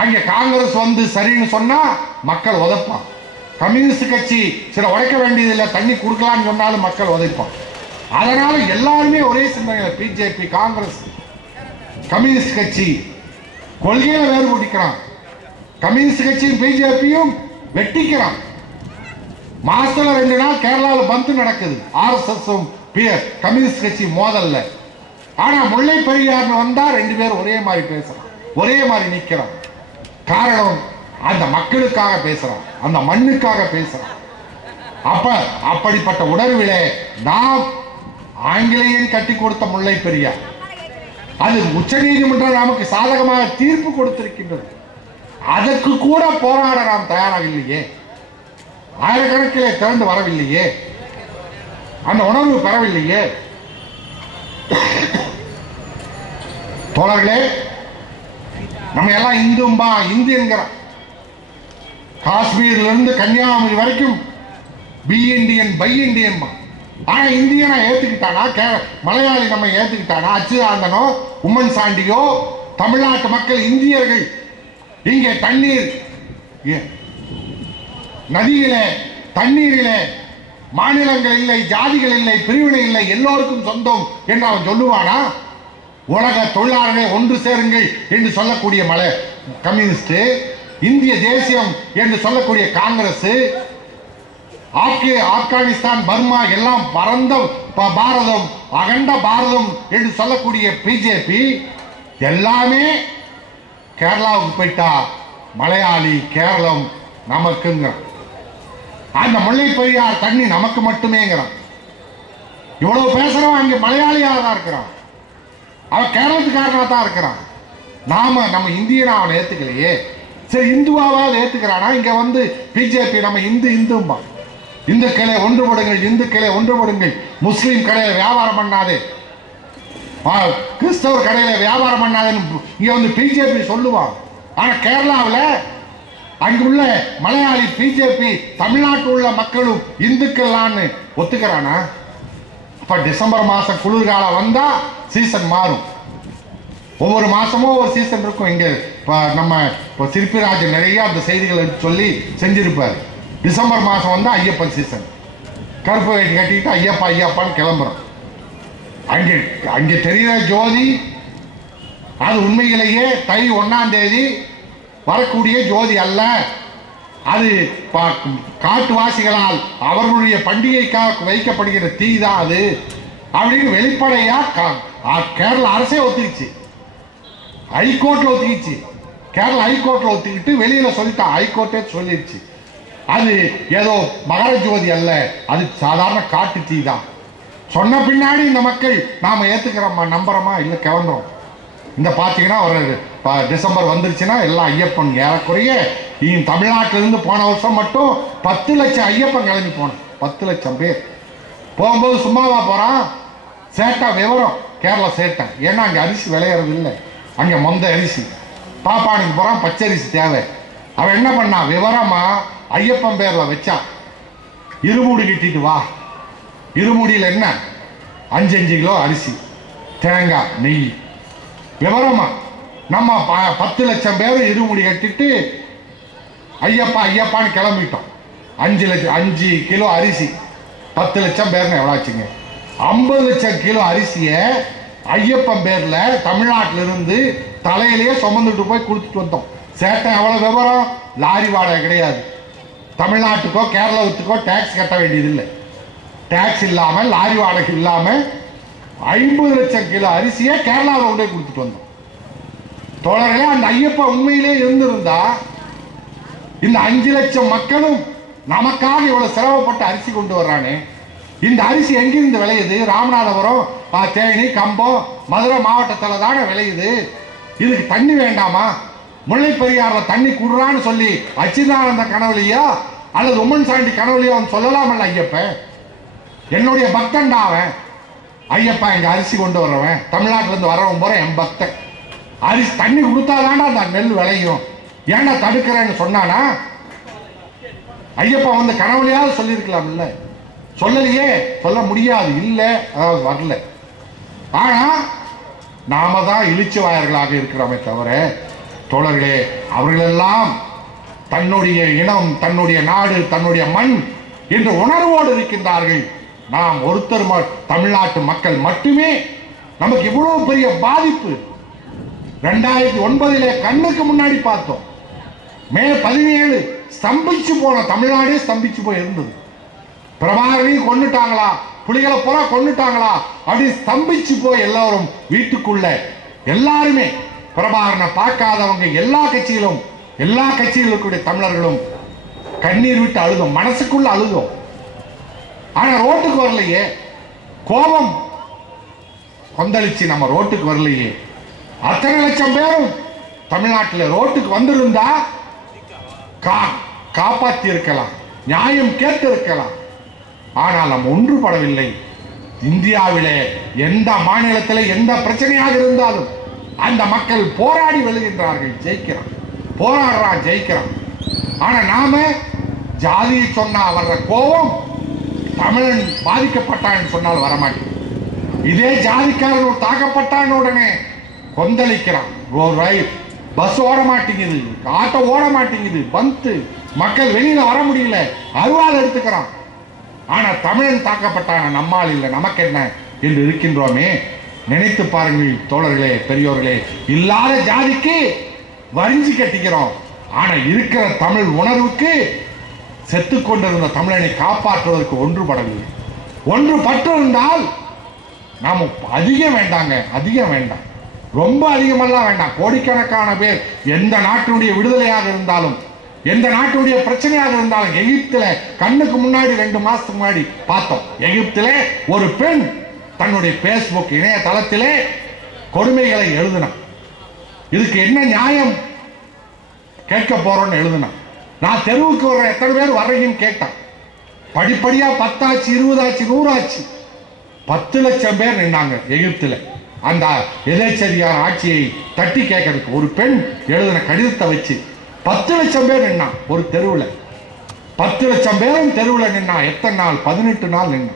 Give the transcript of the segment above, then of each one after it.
அங்க காங்கிரஸ் வந்து சரின்னு சொன்னா மக்கள் உதைப்பான். கம்யூனிஸ்ட் கட்சி சில உடைக்க வேண்டியதில்லை, தண்ணி கொடுக்கலான்னு சொன்னாலும் மக்கள் உதைப்பான். அதனால எல்லாருமே ஒரே சிந்தனை. பிஜேபி, காங்கிரஸ், கம்யூனிஸ்ட் கட்சி கொள்கையில வேறுபடுத்திக்கிறான். கம்யூனிஸ்ட் கட்சியும் பிஜேபியும் வெட்டிக்கிறான். மாசத்துல 2 நாள் கேரளாவில் பந்து நடக்குது. ஆர்எஸ்எஸும் கம்யூனிஸ்ட் கட்சி மோதல்ல. ஆனா முல்லை பெரியார்னு வந்தா 2 பேரும் ஒரே மாதிரி பேசுறான், ஒரே மாதிரி நிக்கிறான். காரணம், அந்த மக்களுக்காக பேசுறான், அந்த மண்ணுக்காக பேசுறான். அப்படிப்பட்ட உணர்விலே நாம் ஆங்கிலேயன் கட்டி கொடுத்த முல்லை பெரியார், அது உச்ச நீதிமன்றம் நமக்கு சாதகமாக தீர்ப்பு கொடுத்திருக்கின்றது. அதற்கு கூட போராட நாம் தயாராகவில்லையே, ஆயிரக்கணக்கிலே திரண்டு வரவில்லையே, அந்த உணர்வு பெறவில்லையே. தோழர்களே, நம்ம எல்லாம் இந்தும்பா, இந்தியன்கிறான். காஷ்மீர்ல இருந்து கன்னியாகுமரி வரைக்கும் பி இண்டியன், பை இண்டியன். ஆனா இந்தியனா ஏத்துக்கிட்டானா, மலையாளி நம்ம ஏத்துக்கிட்டானா, அச்சுதானந்தனோ உம்மன் சாண்டியோ தமிழ்நாட்டு மக்கள் இந்தியர்கள் இங்கே தண்ணீர் நதியிலே தண்ணீரிலே மாநிலங்கள் இல்லை, ஜாதிகள் இல்லை, பிரிவினை இல்லை, எல்லோருக்கும் சொந்தம் என்று அவன் சொல்லுவானா? உலக தொழிலாளர்களை ஒன்று சேருங்கள் என்று சொல்லக்கூடிய கம்யூனிஸ்ட், இந்திய தேசியம் என்று சொல்லக்கூடிய காங்கிரஸ், ஆப்கானிஸ்தான், பர்மா எல்லாம் பரந்த பாரதம், அகண்ட பாரதம் என்று சொல்லக்கூடிய பிஜேபி எல்லாமே கேரளாவுக்கு போயிட்டா மலையாளி, கேரளம் நமக்குங்க. அந்த முல்லை பெரியார் தண்ணி நமக்கு மட்டுமேங்கிறான். இவ்வளவு பேசுறவன் அங்க மலையாளியாக தான் இருக்கிறான், அவன் கேரளத்துக்காரனா தான் இருக்கிறான். நம்ம இந்தியனா அவனை ஏத்துக்கலையே. சரி, இந்துவாவது ஏத்துக்கிறானா? இங்க வந்து பிஜேபி நம்ம இந்தும்பா, இந்துக்களை ஒன்றுபடுங்கள், இந்துக்களை ஒன்றுபடுங்கள், முஸ்லீம் கடையில வியாபாரம் பண்ணாதே, கிறிஸ்தவர் கடையில வியாபாரம் பண்ணாதுன்னு இங்க வந்து பிஜேபி சொல்லுவான். ஆனா கேரளாவில் அங்குள்ள மலையாளி பிஜேபி தமிழ்நாட்டில் உள்ள மக்களும் இந்துக்கள்லான்னு ஒத்துக்கிறானா? இப்ப டிசம்பர் மாசம் குளிர்காலம் வந்தா சீசன் மாறும். ஒவ்வொரு மாசமும் ஒரு சீசன் இருக்கும். இங்க நம்ம சிற்பிராஜ் நிறைய அந்த செய்திகளை சொல்லி செஞ்சிருப்பாரு. டிசம்பர் மாசம் வந்தா ஐயப்பன் சீசன், கருப்பு வேட்டி கட்டிக்கிட்டு ஐயப்பா ஐயப்பான்னு கிளம்புறோம். அங்கே தெரிகிற ஜோதி அது உண்மையிலேயே தை 1ஆம் தேதி வரக்கூடிய ஜோதி அல்ல. அது காட்டுவாசிகளால் அவர்களுடைய பண்டிகைக்காக வைக்கப்படுகிற தீ தான் அது அப்படின்னு வெளிப்படையா கேரள அரசே ஒத்துக்கிச்சு, ஹைகோர்ட்ல ஒத்துக்கிச்சு. கேரளா ஹைகோர்ட்ல ஒத்துக்கிட்டு வெளியில சொல்லிட்டா, ஹைகோர்ட்டே சொல்லிடுச்சு அது ஏதோ மகர ஜோதி அல்ல, அது சாதாரண காட்டு தீ தான். சொன்ன பின்னாடி இந்த மக்கள் நாம ஏத்துக்கிறோமா, நம்புறோமா? இல்ல கிளம்புறோம். இந்த பாத்தீங்கன்னா ஒரு டிசம்பர் வந்துருச்சுன்னா எல்லாம் ஐயப்பன் ஏறக்குறைய தமிழ்நாட்டிலிருந்து போன வருஷம் மட்டும் 10 லட்சம் ஐயப்பன் கிளம்பி போனோம். 10 லட்சம் பேர் போகும்போது சும்மாவா போறான்? சேட்டா விவரம், கேரளா சேட்டை. ஏன்னா அங்க அரிசி விளையறது இல்லை, அங்க மொந்த அரிசி. பாப்பானுக்கு போறான், பச்சரிசி தேவை. அவன் என்ன பண்ணா, விவரமா ஐயப்பன் பேர்ல வச்சான், இருமுடி கட்டிட்டு வா. இருமுடியில் என்ன, 5 கிலோ அரிசி, தேங்காய், நெய். விவரமா நம்ம 10 லட்சம் பேர் இருமுடி கட்டிட்டு ஐயப்பா ஐயப்பான்னு கிளம்பிட்டோம். 5 கிலோ அரிசி, 10 லட்சம் பேர்னு எவ்வளோ ஆச்சுங்க? 50 லட்சம் கிலோ அரிசியை ஐயப்பன் பேர்ல தமிழ்நாட்டில இருந்து தலையிலேயே சுமந்துட்டு போய் கொடுத்துட்டு வந்தோம். சேட்டை எவ்வளவு விவரம்? லாரி வாடகை கிடையாது. தமிழ்நாட்டுக்கோ கேரளாவுக்கோ டாக்ஸ் கட்ட வேண்டியதில்லை. டாக்ஸ் இல்லாம, லாரி வாடகை இல்லாம 50 லட்சம் கிலோ அரிசியை கேரளாவில் கொண்டே கொடுத்துட்டு வந்தோம். தோழர்களே, அந்த ஐயப்பா உண்மையிலே இருந்திருந்தா இந்த 5 லட்சம் மக்களும் நமக்காக இவ்வளவு சிரமப்பட்டு அரிசி கொண்டு வர்றானே, இந்த அரிசி எங்கிருந்து விளையுது? ராமநாதபுரம், தேனி, கம்பம், மதுரை மாவட்டத்தில் தானே விளையுது. இதுக்கு தண்ணி வேண்டாமா? முல்லை பெரியாறுல தண்ணி குடுறான்னு சொல்லி அச்சுதானந்த கனவுலையா அல்லது உம்மன் சாண்டி கனவுலையோ அவன் சொல்லலாமல்ல? ஐயப்பன் என்னுடைய பக்தன்டா அவன். ஐயப்பா இங்க அரிசி கொண்டு வர்றவன், தமிழ்நாட்டில இருந்து வர்றவன் போற என் பக்தன். அரிசி தண்ணி கொடுத்தாதான்டா அந்த நெல் விளையும். ஏன்னா தடுக்கிறேன்னு சொன்னானா? ஐயப்பா வந்து கனவுலையாவது சொல்லியிருக்கலாம் இல்ல? சொல்லலையே, சொல்ல முடியாது, இல்ல, அதாவது வரல. ஆனா நாம தான் இழிச்சு வாயர்களாக இருக்கிறோமே தவிர தோழர்களே, அவர்களெல்லாம் தன்னுடைய இனம், தன்னுடைய நாடு, தன்னுடைய மண் என்ற உணர்வோடு இருக்கின்றார்கள். நாம் ஒருத்தர் தமிழ்நாட்டு மக்கள் மட்டுமே நமக்கு இவ்வளவு பெரிய பாதிப்பு 2009 கண்ணுக்கு முன்னாடி பார்த்தோம். மே 17 ஸ்தம்பிச்சு போன தமிழ்நாடே ஸ்தம்பிச்சு போய் இருந்தது. பிரபாகரனையும் கொண்டுட்டாங்களா, புலிகளை போல கொண்டுட்டாங்களா அப்படி ஸ்தம்பிச்சு போய் எல்லாரும் வீட்டுக்குள்ள எல்லாருமே பிரபாகரனை பார்க்காதவங்க எல்லா கட்சிகளுக்குடைய தமிழர்களும் கண்ணீர் விட்டு அழுதோம், மனசுக்குள்ள அழுதோம். ஆனா ரோட்டுக்கு வரலையே, கோபம் கொந்தளிச்சு நம்ம ரோட்டுக்கு வரலையே. அத்தனை லட்சம் பேரும் தமிழ்நாட்டில் ரோட்டுக்கு வந்திருந்தா காப்பாற்றி இருக்கலாம், நியாயம் கேட்டு இருக்கலாம். ஆனால் நாம் ஒன்றுபடவில்லை. இந்தியாவிலே எந்த மாநிலத்தில் எந்த பிரச்சனையாக இருந்தாலும் அந்த மக்கள் போராடி வெல்கின்றார்கள், ஜெயிக்கிறான், போராடுறான், ஜெயிக்கிறான். ஆனா நாம ஜாதியை சொன்னா வர்ற கோபம் தமிழன் பாதிக்கப்பட்டான்னு சொன்னால் வரமாட்டேன். இதே ஜாதிக்காரன் தாக்கப்பட்டான் உடனே கொந்தளிக்கிறான். பஸ் ஓட மாட்டேங்குது, ஆட்டோ ஓட மாட்டேங்குது, பந்து மக்கள் வெளியில வர முடியல, அருவாள் எடுத்துக்கிறான். ஆனா தமிழன் தாக்கப்பட்டான நம்மால் இல்லை, நமக்கு என்ன என்று இருக்கின்றோமே. நினைத்து பாருங்கள் தோழர்களே, பெரியோர்களே, இல்லாத ஜாதிக்கு வரிஞ்சு கட்டிக்கிறோம். ஆனா இருக்கிற தமிழ் உணர்வுக்கு செத்து கொண்டிருந்த தமிழனை காப்பாற்றுவதற்கு ஒன்றுபடவில்லை. ஒன்றுபட்டு இருந்தால் நாம அதிகம் வேண்டாங்க, அதிகம் வேண்டாம், ரொம்ப அதிகமெல்லாம் வேண்டாம். கோடிக்கணக்கான பேர் எந்த நாட்டினுடைய விடுதலையாக இருந்தாலும், எந்த நாட்டுடைய பிரச்சனையாக இருந்தாலும், எகிப்தில கண்ணுக்கு முன்னாடி 2 மாசத்துக்கு முன்னாடி பார்த்தோம். எகிப்திலே ஒரு பெண் தன்னுடைய பேஸ்புக் இணையதளத்திலே கொடுமைகளை எழுதினான். இதுக்கு என்ன நியாயம் கேட்க போறோம்னு எழுதினான். நான் தெருவுக்கு வர்ற எத்தனை பேர் வர்றீங்கன்னு கேட்டான். படிப்படியா 10 ஆச்சு, 20 ஆச்சு, 100 ஆச்சு. 10 லட்சம் பேர் நின்னாங்க எகிப்தில். அந்த எதேச்சதிகார ஆட்சியை தட்டி கேட்கறதுக்கு ஒரு பெண் எழுதின கடிதத்தை வச்சு 10 லட்சம் பேர் நின்னான் ஒரு தெருவில். 10 லட்சம் பேரும் தெருவில் நின்னா. எத்தனை நாள்? 18 நாள் நின்னா.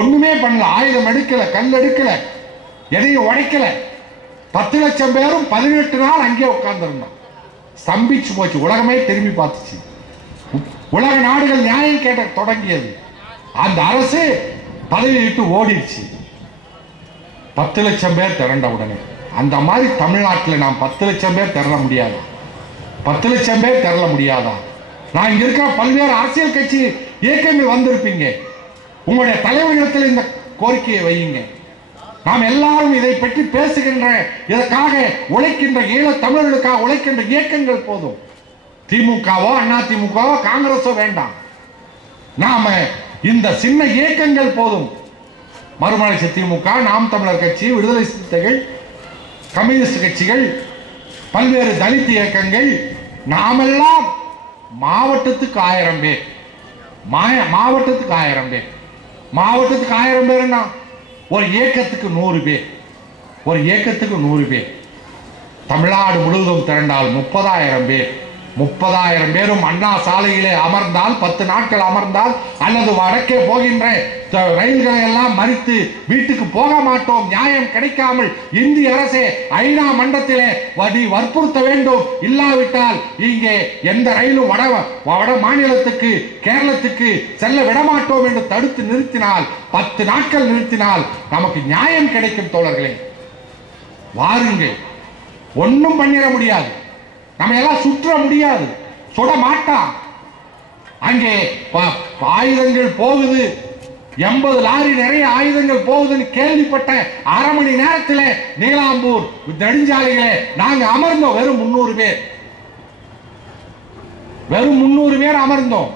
ஒண்ணுமே பண்ணல, ஆயுதம் எடுக்கல, கல் எடுக்கல, எதையும் உடைக்கல. 10 லட்சம் பேரும் 18 நாள் அங்கே உட்கார்ந்து இருந்தான். ஸ்தம்பிச்சு போச்சு, உலகமே திரும்பி பார்த்துச்சு. உலக நாடுகள் நியாயம் கேட்ட தொடங்கியது. அந்த அரசு பதவி விட்டு ஓடிடுச்சு. 10 லட்சம் பேர் திரண்ட உடனே. அந்த மாதிரி தமிழ்நாட்டில் நாம் 10 லட்சம் பேர் திரள முடியாது. 10 லட்சம் பேர் திரள முடியாதா? நான் இங்க இருக்கிற பல்வேறு அரசியல் கட்சி இயக்கங்கள் வந்திருப்பீங்க. உங்களுடைய தலைவர்களிடத்தில் இந்த கோரிக்கையை வையுங்க. நாம் எல்லாரும் இதை பற்றி பேசுகின்ற, இதற்காக உழைக்கின்ற, ஈழ தமிழர்களுக்காக உழைக்கின்ற இயக்கங்கள் போதும். திமுகவோ அண்ணா திமுகவோ காங்கிரஸோ வேண்டாம். நாம இந்த சின்ன இயக்கங்கள் போதும். மறுமலர்ச்சி திமுக, நாம் தமிழர் கட்சி, விடுதலை சிறுத்தைகள், கம்யூனிஸ்ட் கட்சிகள், பல்வேறு தலித் இயக்கங்கள், நாமெல்லாம் மாவட்டத்துக்கு 1000 பேர், மாவட்டத்துக்கு 1000 பேர், மாவட்டத்துக்கு 1000 பேர்னா ஒரு இயக்கத்துக்கு 100 பேர், ஒரு இயக்கத்துக்கு 100 பேர். தமிழ்நாடு முழுவதும் திரண்டால் 30,000 பேர். 30,000 பேரும் அண்ணா சாலையிலே அமர்ந்தால், 10 நாட்கள் அமர்ந்தால், அல்லது வடக்கே போகின்ற ரயில்களை எல்லாம் மறித்து வீட்டுக்கு போக மாட்டோம், நியாயம் கிடைக்காமல் இந்திய அரசே ஐநா மன்றத்திலே வற்புறுத்த வேண்டும், இல்லாவிட்டால் இங்கே எந்த ரயிலும் வட மாநிலத்துக்கு, கேரளத்துக்கு செல்ல விடமாட்டோம் என்று தடுத்து நிறுத்தினால், 10 நாட்கள் நிறுத்தினால் நமக்கு நியாயம் கிடைக்கும். தோழர்களே, வாருங்கள். ஒன்னும் பண்ணிட முடியாது, நம்ம எல்லாம் சுற்ற முடியாது, சுட மாட்டான். அங்கே ஆயுதங்கள் போகுது, 80 லாரி நிறைய ஆயுதங்கள் போகுதுன்னு கேள்விப்பட்ட அரை மணி நேரத்தில் நீலாம்பூர் நெடுஞ்சாலைகளே நாங்க அமர்ந்தோம். வெறும் 300 பேர், வெறும் 300 பேர் அமர்ந்தோம்.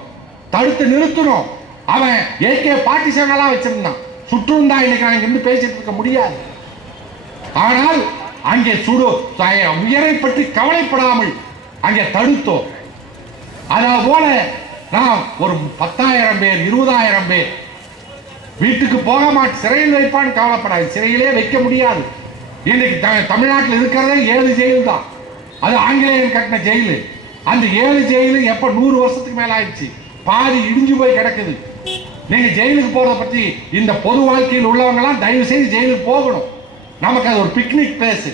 தடுத்து நிறுத்தினோம். அவன் AK-47 எல்லாம் வச்சிருந்தான். சுற்றுந்தா இன்னைக்கு நாங்க இருந்து பேசிட்டு இருக்க முடியாது. ஆனால் அங்கே உயிரை பற்றி கவலைப்படாமல் அங்கே தடுத்தோம். அதே போல நாம் ஒரு 10,000 பேர், 20,000 பேர் வீட்டுக்கு போக மாட்டேன், சிறையில் வைப்பான்னு கவலைப்படாது. சிறையிலே வைக்க முடியாது. இன்னைக்கு தமிழ்நாட்டில் இருக்கிறதே 7 ஜெயில் தான். அது ஆங்கிலேயன் கட்டின ஜெயிலு. அந்த 7 ஜெயிலு எப்ப 100 வருஷத்துக்கு மேல ஆயிடுச்சு, பாதி இடிஞ்சு போய் கிடக்குது. நீங்க ஜெயிலுக்கு போறத பத்தி இந்த பொது வாழ்க்கையில் உள்ளவங்க எல்லாம் தயவு செய்து ஜெயிலுக்கு போகணும். நமக்கு அது ஒரு பிக்னிக் பிளேஸ்.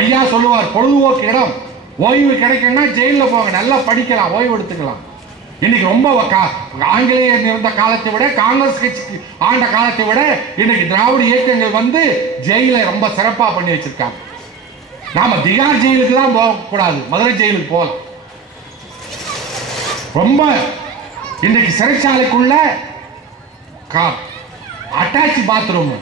ஐயா சொல்லுவார், பொழுதுபோக்கு இடம். ஓய்வு கிடைக்கும்னா ஜெயிலில் போங்க, நல்லா படிக்கலாம், ஓய்வு எடுத்துக்கலாம். இன்னைக்கு ரொம்ப ஆங்கிலேயர் இருந்த காலத்தை விட, காங்கிரஸ் கட்சி ஆண்ட காலத்தை விட இன்னைக்கு திராவிட இயக்கங்கள் வந்து ஜெயிலை ரொம்ப சிறப்பா பண்ணி வச்சிருக்காங்க. நாம திகார் ஜெயிலுக்கு தான் போகக்கூடாது, மதுரை ஜெயிலுக்கு போகலாம். ரொம்ப இன்னைக்கு சிறைச்சாலைக்குள்ள அட்டாச் பாத்ரூம்,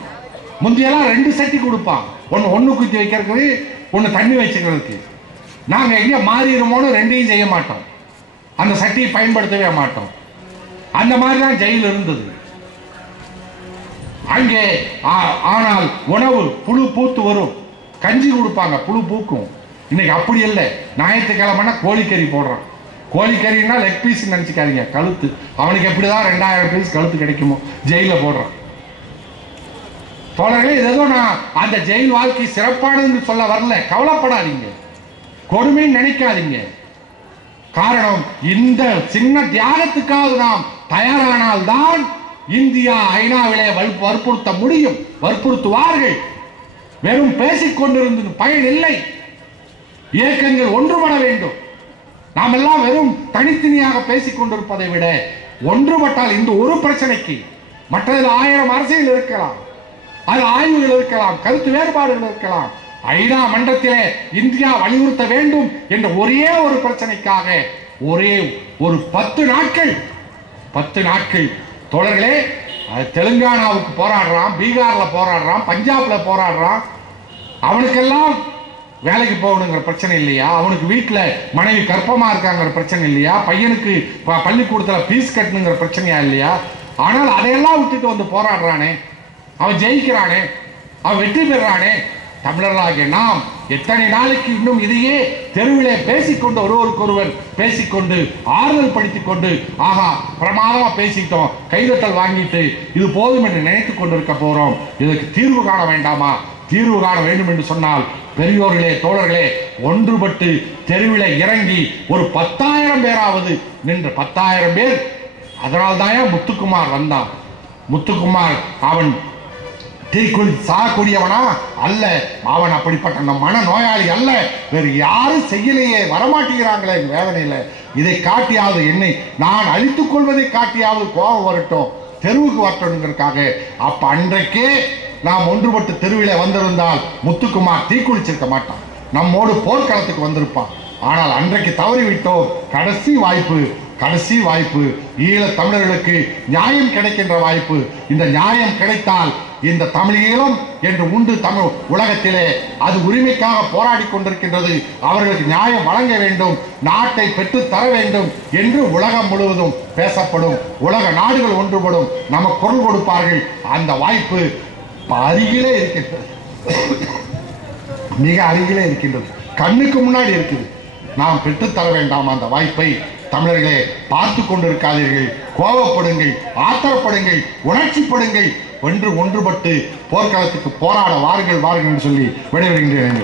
முந்தையெல்லாம் 2 சட்டி கொடுப்பான், ஒன்னு குத்தி வைக்கிறதுக்கு, ஒன்னு தண்ணி வச்சுக்கிறதுக்கு. நாங்க எங்க மாறிடுமோன்னு 2ஐயும் செய்ய மாட்டோம், அந்த சட்டியை பயன்படுத்தவே மாட்டோம். அந்த மாதிரி தான் ஜெயில் இருந்தது அங்கே. ஆனால் உணவு புழு பூத்து வரும், கஞ்சி கொடுப்பாங்க, புழு பூக்கும். இன்னைக்கு அப்படி இல்லை. ஞாயிற்றுக்கிழமைனா கோழிக்கறி போடுறான். கோழிக்கறின்னா லெக் பீஸ் நினைச்சுக்காதீங்க, கழுத்து. அவனுக்கு எப்படிதான் 2000 பீஸ் கழுத்து கிடைக்குமோ ஜெயில போடுறான். தோழர்களே, ஏதோ நான் அந்த ஜெயில் வாழ்க்கை சிறப்பானதுன்னு சொல்ல வரல, கவலைப்படாதீங்க, கொடுமைன்னு நினைக்காதீங்க. காரணம், இந்த சின்ன தியாகத்துக்காக நாம் தயாரானால்தான் இந்தியா ஐநாவிலே வற்புறுத்த முடியும், வற்புறுத்துவார்கள். வெறும் பேசிக் கொண்டிருந்து பயன் இல்லை. இயக்கங்கள் ஒன்றுபட வேண்டும். நாம் எல்லாம் வெறும் தனித்தனியாக பேசிக் கொண்டிருப்பதை விட ஒன்றுபட்டால் இந்த ஒரு பிரச்சனைக்கு, மற்றதில் 1000 அரசியல் இருக்கலாம், அது ஆய்வுகள் இருக்கலாம், கருத்து வேறுபாடுகள் இருக்கலாம். ஐநா மன்றத்திலே இந்தியா வலியுறுத்த வேண்டும் என்ற ஒரே ஒரு பிரச்சனைக்காக ஒரே ஒரு 10 நாட்கள் தோழர்களே, தெலுங்கானாவுக்கு போராடுறான், பீகார்ல போராடுறான், பஞ்சாப்ல போராடுறான். அவனுக்கெல்லாம் வேலைக்கு போகணுங்கிற பிரச்சனை இல்லையா? அவனுக்கு வீட்டில் மனைவி கர்ப்பமா இருக்காங்கிற பிரச்சனை இல்லையா? பையனுக்கு பள்ளிக்கூடத்தில் ஃபீஸ் கட்டணுங்கிற பிரச்சனையா இல்லையா? ஆனால் அதையெல்லாம் விட்டுட்டு வந்து போராடுறானே, அவன் ஜெயிக்கிறானே, அவன் வெற்றி பெறானே. தமிழர்களாகிய நாம் எத்தனை நாளைக்கு இன்னும் இதையே தெருவிலே பேசிக்கொண்டு, ஒருவருக்கொருவர் பேசிக்கொண்டு, ஆறுதல் படுத்திக் கொண்டு, ஆகா பிரமாதமா பேசிட்டோம், கைதட்டல் வாங்கிட்டு இது போதும் என்று நினைத்துக் கொண்டிருக்க போறோம்? இதற்கு தீர்வு காண வேண்டாமா? தீர்வு காண வேண்டும் என்று சொன்னால் பெரியோர்களே, தோழர்களே, ஒன்றுபட்டு தெருவிலே இறங்கி ஒரு 10,000 பேராவது நின்று, 10,000 பேர். அதனால்தான் முத்துக்குமார் வந்தான். முத்துக்குமார் அவன் தீக்குள் சாகக்கூடியவனா அல்ல, அவன் அப்படிப்பட்ட மன நோயாளி அல்ல. வேறு யாரும் செய்யலையே, வரமாட்டேங்கிறாங்களே வேதனையில. இதை காட்டியாவது என்னை நான் அழித்துக் கொள்வதை காட்டியாவது கோபம் வரட்டும், தெருவுக்கு வரட்டும்ங்கிறதுக்காக. அப்ப அன்றைக்கே நாம் ஒன்றுபட்டு தெருவிலே வந்திருந்தால் முத்துக்குமார் தீக்குளிச்சிருக்க மாட்டான், நம்மோடு போர்க்களத்துக்கு வந்திருப்பான். ஆனால் அன்றைக்கு தவறிவிட்டோம். கடைசி வாய்ப்பு ஈழத் தமிழர்களுக்கு நியாயம் கிடைக்கின்ற வாய்ப்பு. இந்த நியாயம் கிடைத்தால் இந்த தமிழீழம் என்று உண்டு தமிழ் உலகத்திலே அது உரிமைக்காக போராடி கொண்டிருக்கின்றது, அவர்களுக்கு நியாயம் வழங்க வேண்டும், நாட்டை பெற்று தர வேண்டும் என்று உலகம் முழுவதும் பேசப்படும். உலக நாடுகள் ஒன்றுபடும், நமக்கு குரல் கொடுப்பார்கள். அந்த வாய்ப்பு அருகிலே இருக்கின்றது, மிக அருகிலே இருக்கின்றது, கண்ணுக்கு முன்னாடி இருக்குது. நாம் பெற்றுத்தர வேண்டாம் அந்த வாய்ப்பை? தமிழர்களே, பார்த்து கொண்டிருக்காதீர்கள், கோபப்படுங்கள், ஆத்திரப்படுங்கள், உணர்ச்சிப்படுங்கள், ஒன்றுபட்டு போர்க்களத்துக்கு போராட வாருங்கள் என்று சொல்லி விடைபெறுகின்றேன்.